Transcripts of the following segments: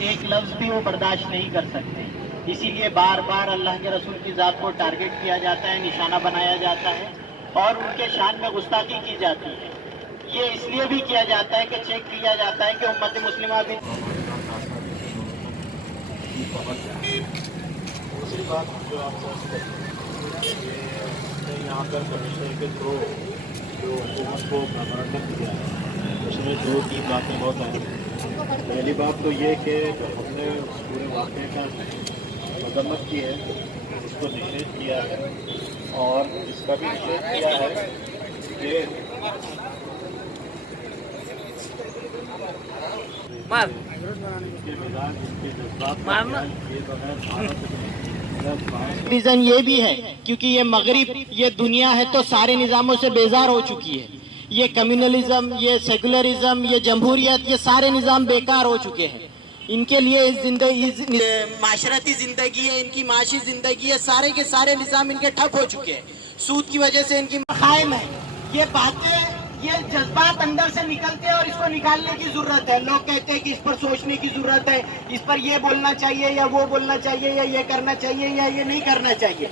ایک لفظ بھی وہ برداشت نہیں کر سکتے. اسی لیے بار بار اللہ کے رسول کی ذات کو ٹارگٹ کیا جاتا ہے, نشانہ بنایا جاتا ہے اور ان کے شان میں گستاخی کی جاتی ہے. یہ اس لیے بھی کیا جاتا ہے کہ چیک کیا جاتا ہے کہ امت مسلمہ بھی. دوسری بات جو آپ یہاں پر کمشنر کے تھرو جو حکومت کو میمورنڈم دیا ہے اس میں 2-3 باتیں بہت اہم ہیں. پہلی بات تو یہ کہ ہم نے اس پورے واقعے کا مذمت کی ہے, اس کو نشید کیا ہے اور اس کا بھی نشید کیا ہے کہ ریزن یہ بھی ہے کیونکہ یہ مغرب, یہ دنیا ہے تو سارے نظاموں سے بیزار ہو چکی ہے. یہ کمیونلزم, یہ سیکولرزم, یہ جمہوریت, یہ سارے نظام بیکار ہو چکے ہیں. ان کے لیے معاشرتی زندگی ہے, ان کی معاشی زندگی ہے, سارے کے سارے نظام ان کے ٹھپ ہو چکے ہیں. سود کی وجہ سے ان کی قائم ہے. یہ باتیں, یہ جذبات اندر سے نکلتے ہیں اور اس کو نکالنے کی ضرورت ہے. لوگ کہتے ہیں کہ اس پر سوچنے کی ضرورت ہے, اس پر یہ بولنا چاہیے یا وہ بولنا چاہیے یا یہ کرنا چاہیے یا یہ نہیں کرنا چاہیے.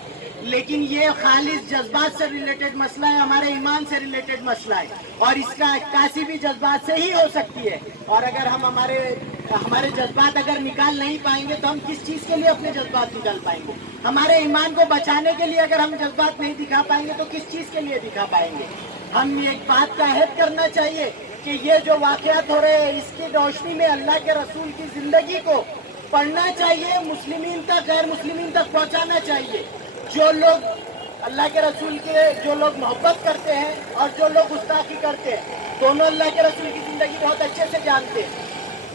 لیکن یہ خالص جذبات سے ریلیٹڈ مسئلہ ہے, ہمارے ایمان سے ریلیٹڈ مسئلہ ہے اور اس کا عکاسی بھی جذبات سے ہی ہو سکتی ہے. اور اگر ہم ہمارے جذبات اگر نکال نہیں پائیں گے تو ہم کس چیز کے لیے اپنے جذبات نکال پائیں گے؟ ہمارے ایمان کو بچانے کے لیے اگر ہم جذبات نہیں دکھا پائیں گے تو کس چیز کے لیے دکھا پائیں گے؟ ہم ایک بات کا عہد کرنا چاہیے کہ یہ جو واقعات ہو رہے ہیں اس کی روشنی میں اللہ کے رسول کی زندگی کو پڑھنا چاہیے, مسلمین تک غیر مسلمین تک پہنچانا چاہیے. جو لوگ اللہ کے رسول کے, جو لوگ محبت کرتے ہیں اور جو لوگ گستاخی کرتے ہیں, دونوں اللہ کے رسول کی زندگی بہت اچھے سے جانتے ہیں.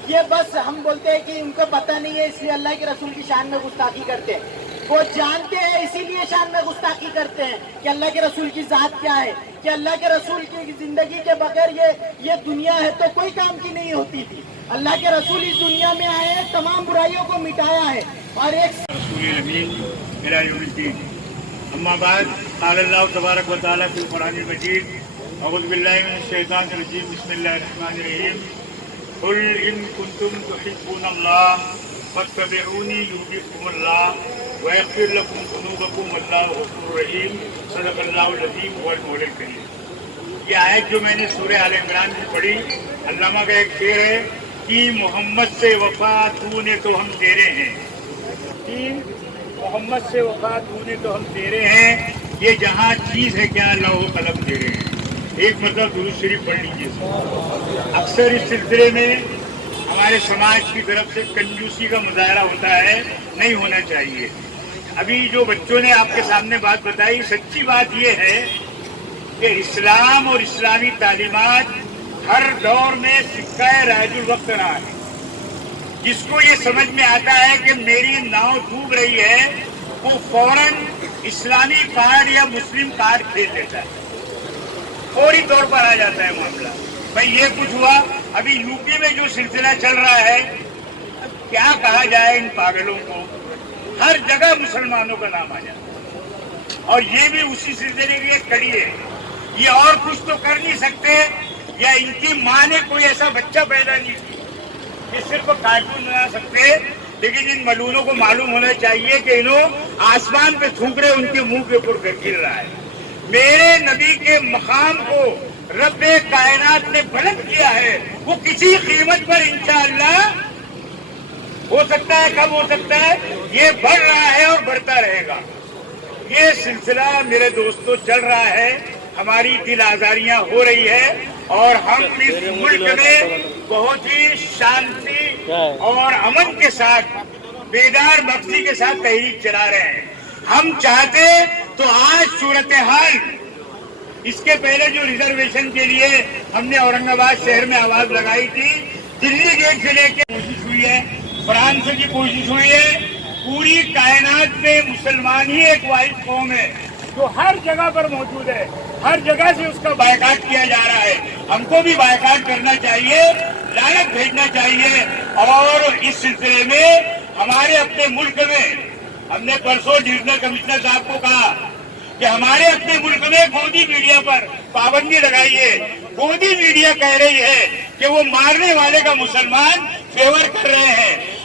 یہ بس ہم بولتے ہیں کہ ان کو پتہ نہیں ہے اس لیے اللہ کے رسول کی شان میں گستاخی کرتے ہیں. وہ جانتے ہیں اسی لیے شان میں گستاخی کرتے ہیں کہ اللہ کے رسول کی ذات کیا ہے, کہ اللہ کے رسول کی زندگی کے بغیر یہ دنیا ہے تو کوئی کام کی نہیں ہوتی تھی. اللہ کے رسول اس دنیا میں آئے ہیں, تمام برائیوں کو مٹایا ہے اور ایک رسول الامین الى یوم الدین. اما بعد قال اللہ تبارک و تعالی فی القرآن المجید اعوذ باللہ من الشیطان الرجیم بسم اللہ الرحمن الرحیم قل ان کنتم تحبون اللہ فاتبعونی یحببکم اللہ ویغفر لکم ذنوبکم واللہ غفور رحیم. صدق اللہ العظیم هو المولى الکریم. یہ آیت جو میں نے سورہ آل عمران میں پڑھی, علامہ کا ایک شعر ہے کہ محمد سے وفا تو نے تو ہم تیرے ہیں, کہ محمد سے وفا تو نے تو ہم تیرے ہیں, یہ جہاں چیز ہے کیا اللہ و قلم تیرے ہیں. ایک مطلب درود شریف پڑھ لیجیے. اکثر اس سلسلے میں ہمارے سماج کی طرف سے کنجوسی کا مظاہرہ ہوتا ہے, نہیں ہونا چاہیے. ابھی جو بچوں نے آپ کے سامنے بات بتائی, سچی بات یہ ہے کہ اسلام اور اسلامی تعلیمات ہر دور میں سکہ راج الوقت رہا ہے. جس کو یہ سمجھ میں آتا ہے کہ میری ناؤ ڈوب رہی ہے وہ فوراً اسلامی کارڈ یا مسلم کارڈ کھیل لیتا ہے, فوری طور پر آ جاتا ہے معاملہ. بھائی یہ کچھ ہوا. ابھی یو پی میں جو سلسلہ چل رہا ہے, کیا کہا جائے ان پاگلوں کو, ہر جگہ مسلمانوں کا نام آ جاتا ہے اور یہ بھی اسی سلسلے کی ایک کڑی ہے. یہ اور کچھ تو کر نہیں سکتے, یا ان کی ماں نے کوئی ایسا بچہ پیدا نہیں کیا, یہ صرف کارٹون بنا سکتے. لیکن ان ملونوں کو معلوم ہونا چاہیے کہ انہوں آسمان پہ تھوک رہے, ان کے منہ کے اوپر گر رہا ہے. میرے نبی کے مقام کو رب کائنات نے بلند کیا ہے, وہ کسی قیمت پر انشاءاللہ ہو سکتا ہے. کب ہو سکتا ہے؟ یہ بڑھ رہا ہے اور بڑھتا رہے گا. یہ سلسلہ میرے دوستوں چل رہا ہے, ہماری دل آزاریاں ہو رہی ہے اور ہم اس ملک میں بہت ہی شانتی اور امن کے ساتھ, بیدار مغزی کے ساتھ تحریک چلا رہے ہیں. ہم چاہتے تو آج صورتحال, اس کے پہلے جو ریزرویشن کے لیے ہم نے اورنگ آباد شہر میں آواز لگائی تھی, دلی گیٹ سے لے کے کوشش ہوئی ہے, فرانس کی کوشش ہوئی ہے. پوری کائنات میں مسلمان ہی ایک واحد قوم ہے جو ہر جگہ پر موجود ہے, ہر جگہ سے اس کا بائیکاٹ کیا جا رہا ہے. ہم کو بھی بائیکاٹ کرنا چاہیے, لعنت بھیجنا چاہیے. اور اس سلسلے میں ہمارے اپنے ملک میں, ہم نے پرسوں ڈویژنل کمشنر صاحب کو کہا کہ ہمارے اپنے ملک میں گودی میڈیا پر پابندی لگائیے. گودی میڈیا کہہ رہی ہے کہ وہ مارنے والے کا مسلمان فیور کر رہے ہیں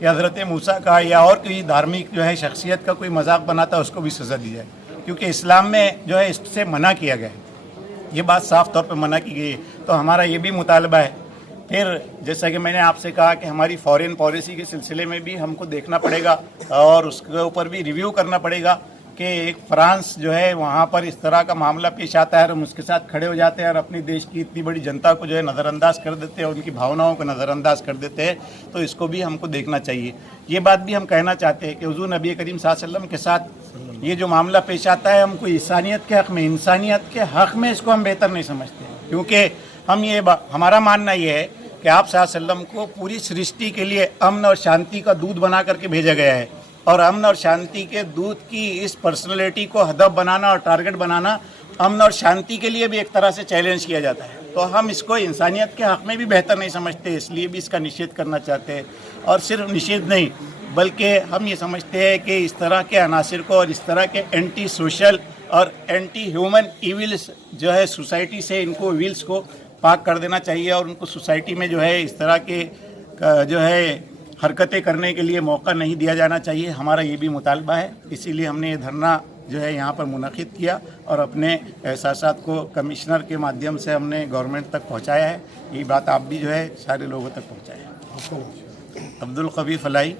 یا حضرت موسیٰ کا یا اور کوئی دھارمک جو ہے شخصیت کا کوئی مذاق بناتا ہے اس کو بھی سزا دی جائے، کیونکہ اسلام میں جو ہے اس سے منع کیا گیا ہے، یہ بات صاف طور پہ منع کی گئی ہے۔ تو ہمارا یہ بھی مطالبہ ہے۔ پھر جیسا کہ میں نے آپ سے کہا کہ ہماری فارن پالیسی کے سلسلے میں بھی ہم کو دیکھنا پڑے گا اور اس کے اوپر بھی ریویو کرنا پڑے گا کہ ایک فرانس جو ہے وہاں پر اس طرح کا معاملہ پیش آتا ہے اور ہم اس کے ساتھ کھڑے ہو جاتے ہیں اور اپنی دیش کی اتنی بڑی جنتا کو جو ہے نظر انداز کر دیتے ہیں، ان کی بھاوناؤں کو نظر انداز کر دیتے ہیں، تو اس کو بھی ہم کو دیکھنا چاہیے۔ یہ بات بھی ہم کہنا چاہتے ہیں کہ حضور نبی کریم صلی اللہ علیہ وسلم کے ساتھ یہ جو معاملہ پیش آتا ہے، ہم کو انسانیت کے حق میں، انسانیت کے حق میں اس کو ہم بہتر نہیں سمجھتے، کیونکہ ہمارا ماننا یہ ہے کہ آپ صلی اللہ علیہ وسلم کو پوری سرشٹی کے لیے امن اور شانتی کا دودھ بنا کر کے بھیجا گیا ہے، اور امن اور شانتی کے دودھ کی اس پرسنالٹی کو ہدف بنانا اور ٹارگٹ بنانا امن اور شانتی کے لیے بھی ایک طرح سے چیلنج کیا جاتا ہے، تو ہم اس کو انسانیت کے حق میں بھی بہتر نہیں سمجھتے، اس لیے بھی اس کا نشید کرنا چاہتے ہیں۔ اور صرف نشید نہیں بلکہ ہم یہ سمجھتے ہیں کہ اس طرح کے عناصر کو اور اس طرح کے اینٹی سوشل اور اینٹی ہیومن ایولز جو ہے سوسائٹی سے ان کو ایولز کو پاک کر دینا چاہیے، اور ان کو سوسائٹی میں جو ہے اس طرح کے جو ہے حرکتیں کرنے کے لیے موقع نہیں دیا جانا چاہیے۔ ہمارا یہ بھی مطالبہ ہے، اسی لیے ہم نے یہ دھرنا جو ہے یہاں پر منعقد کیا اور اپنے احساسات کو کمشنر کے مادھیم سے ہم نے گورنمنٹ تک پہنچایا ہے۔ یہ بات آپ بھی جو ہے سارے لوگوں تک پہنچائیں۔ عبدالقوی فلاحی،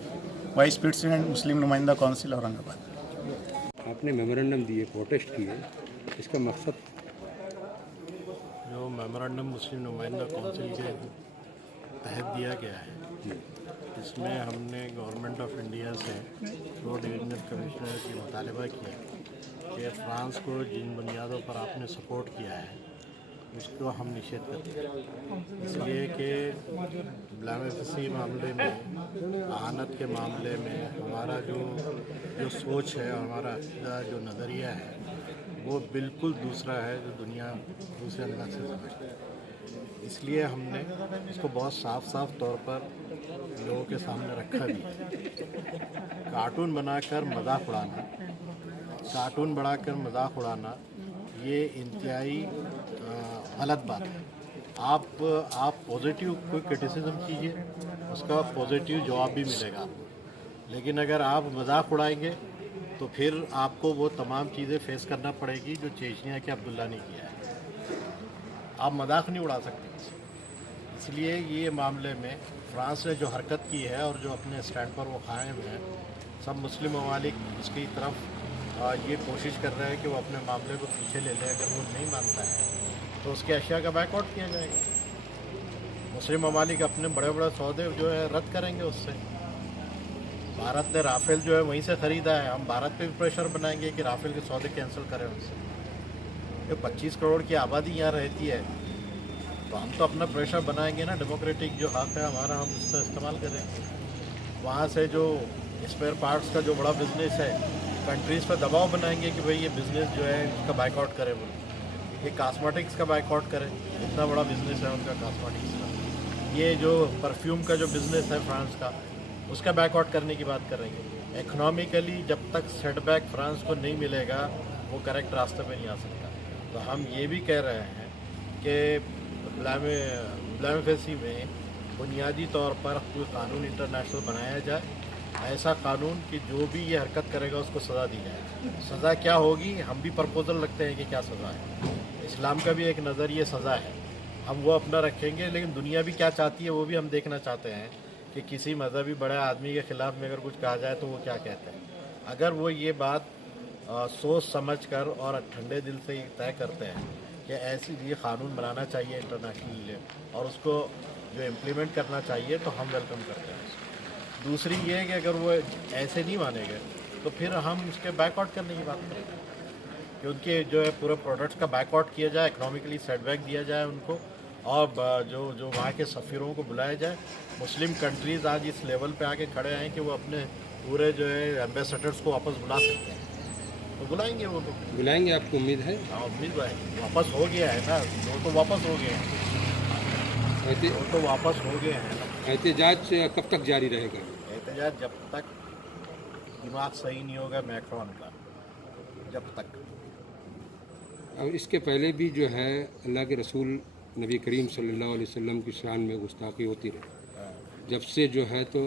وائس پریزیڈنٹ مسلم نمائندہ کونسل اورنگ آباد۔ آپ نے میمورنڈم دیے، پروٹیسٹ کیے، اس کا مقصد؟ جو میمورنڈم مسلم نمائندہ کونسل کے تحت دیا گیا ہے، اس میں ہم نے گورنمنٹ آف انڈیا سے تھرو ڈویژنل کمشنر سے مطالبہ کیا کہ فرانس کو جن بنیادوں پر آپ نے سپورٹ کیا ہے اس کو ہم نشید کرتے ہیں، اس لیے کہ بلامفسی معاملے میں، اہانت کے معاملے میں ہمارا جو سوچ ہے، ہمارا عقیدہ، جو نظریہ ہے وہ بالکل دوسرا ہے جو دنیا دوسرے انداز سے سمجھتی ہے۔ اس لیے ہم نے اس کو بہت صاف طور پر لوگوں کے سامنے رکھا بھی۔ کارٹون بنا کر مذاق اڑانا یہ انتہائی غلط بات ہے۔ آپ پازیٹیو کوئی کرٹیسزم کیجئے، اس کا پازیٹیو جواب بھی ملے گا آپ کو، لیکن اگر آپ مذاق اڑائیں گے تو پھر آپ کو وہ تمام چیزیں فیس کرنا پڑے گی جو چیچنیا کے عبداللہ نے کیا ہے۔ آپ مذاق نہیں اڑا سکتے اس لیے یہ معاملے میں فرانس نے جو حرکت کی ہے اور جو اپنے اسٹینڈ پر وہ قائم ہے، سب مسلم ممالک اس کی طرف یہ کوشش کر رہے ہیں کہ وہ اپنے معاملے کو پیچھے لے لے۔ اگر وہ نہیں مانتا ہے تو اس کے اشیاء کا بائیک آؤٹ کیا جائے گا۔ مسلم ممالک اپنے بڑے سودے جو ہے رد کریں گے اس سے۔ بھارت نے رافیل جو ہے وہیں سے خریدا ہے، ہم بھارت پہ بھی پریشر بنائیں گے کہ رافیل کے سودے کینسل کریں ان سے۔ یہ 25 کروڑ کی آبادی یہاں رہتی ہے تو ہم تو اپنا پریشر بنائیں گے نا، ڈیموکریٹک جو حق ہے ہمارا ہم اس کا استعمال کریں گے۔ وہاں سے جو اسپیئر پارٹس کا جو بڑا بزنس ہے، کنٹریز پہ دباؤ بنائیں گے کہ بھئی یہ بزنس جو ہے اس کا بائیک آؤٹ کرے، بولے یہ کاسمیٹکس کا بائیک آؤٹ کرے، اتنا بڑا بزنس ہے ان کا کاسمیٹکس کا۔ یہ جو پرفیوم کا جو بزنس ہے فرانس کا، اس کا بائیک آؤٹ کرنے کی بات کر رہے ہیں۔ اکنامیکلی جب تک سیٹ بیک فرانس کو نہیں ملے گا وہ کریکٹ راستے پہ نہیں آ سکتا۔ تو ہم یہ بھی کہہ رہے ہیں کہ بلامفیسی میں بنیادی طور پر کوئی قانون انٹرنیشنل بنایا جائے، ایسا قانون کہ جو بھی یہ حرکت کرے گا اس کو سزا دی جائے۔ سزا کیا ہوگی؟ ہم بھی پرپوزل رکھتے ہیں کہ کیا سزا ہے۔ اسلام کا بھی ایک نظریہ سزا ہے، ہم وہ اپنا رکھیں گے، لیکن دنیا بھی کیا چاہتی ہے وہ بھی ہم دیکھنا چاہتے ہیں کہ کسی مذہبی بڑے آدمی کے خلاف میں اگر کچھ کہا جائے تو وہ کیا کہتے ہیں۔ اگر وہ یہ بات سوچ سمجھ کر اور ٹھنڈے دل سے یہ طے کرتے ہیں کہ ایسی یہ قانون بنانا چاہیے انٹرنیشنل اور اس کو جو امپلیمنٹ کرنا چاہیے، تو ہم ویلکم کرتے ہیں۔ دوسری یہ ہے کہ اگر وہ ایسے نہیں مانے گئے تو پھر ہم اس کے بیک آؤٹ کرنے کی بات کریں گے کہ ان کے جو ہے پورے پروڈکٹس کا بیک آؤٹ کیا جائے، اکنامیکلی سیٹ بیک دیا جائے ان کو، اور جو وہاں کے سفیروں کو بلایا جائے۔ مسلم کنٹریز آج اس لیول پہ آ کے کھڑے ہیں کہ وہ اپنے پورے جو ہے ایمبیسڈرس کو واپس بلا سکتے ہیں، تو بلائیں گے وہ لوگ۔ بلائیں گے، آپ کو امید ہے؟ امید ہے، واپس ہو گیا ہے نا، وہ تو واپس ہو گئے ہیں، وہ تو واپس ہو گئے ہیں۔ احتجاج کب تک جاری رہے گا؟ احتجاج جب تک دماغ صحیح نہیں ہوگا میکرون کا، جب تک۔ اور اس کے پہلے بھی جو ہے اللہ کے رسول نبی کریم صلی اللہ علیہ وسلم کی شان میں گستاخی ہوتی رہی، جب سے جو ہے تو